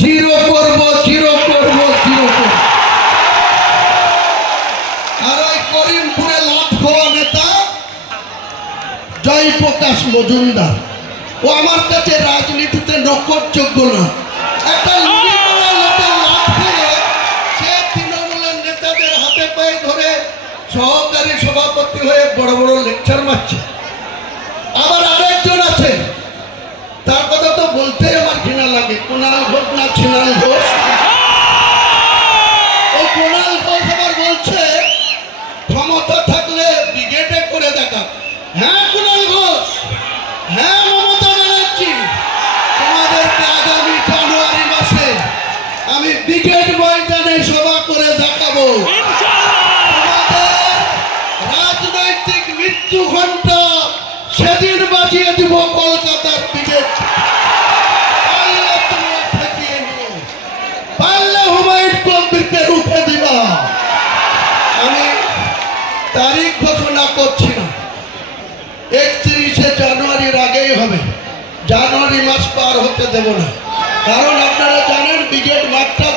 Zero করব, zero করব, zero করব। আর ওই করিমপুরে লাট হওয়া নেতা জয়প্রকাশ মজুমদার, ও আমার কাছে রাজনীতিতে নকরযোগ্য না। একটা লুড়িপাড়া লোকের লাট খেয়ে সে তৃণমূলের নেতাদের হাতে পায়ে ধরে সহকারী সভাপতি হয়ে বড় বড় লেকচার মারছে। আবার আরেকজন আছে, তার কথা তো বলতে আমার ঘৃণা লাগে, কুণাল ঘোষ না ছিনাল ঘোষ। ওই কুণাল ঘোষ আবার বলছে ক্ষমতা থাকলে ব্রিগেডে করে দেখা। হ্যাঁ কুণাল ঘোষ, হ্যাঁ মমতা ব্যানার্জি, তোমাদেরকে আগামী জানুয়ারি মাসে আমি ব্রিগেড ময়দানে সভা করে দেখাবো। তোমাদের রাজনৈতিক মৃত্যু ঘণ্টা সেদিন বাজিয়ে দিব কলকাতার ব্রিগেড। পারলে তোমরা ঠেকিয়ে নিও, পারলে হুমায়ুন কবিরকে রুখে দিবা। আমি তারিখ ঘোষণা করছি না, 31শে জানুয়ারির আগেই হবে। জানুয়ারি মাস পার হতে দেব না, কারণ আপনারা জানেন ব্রিগেড মাঠটা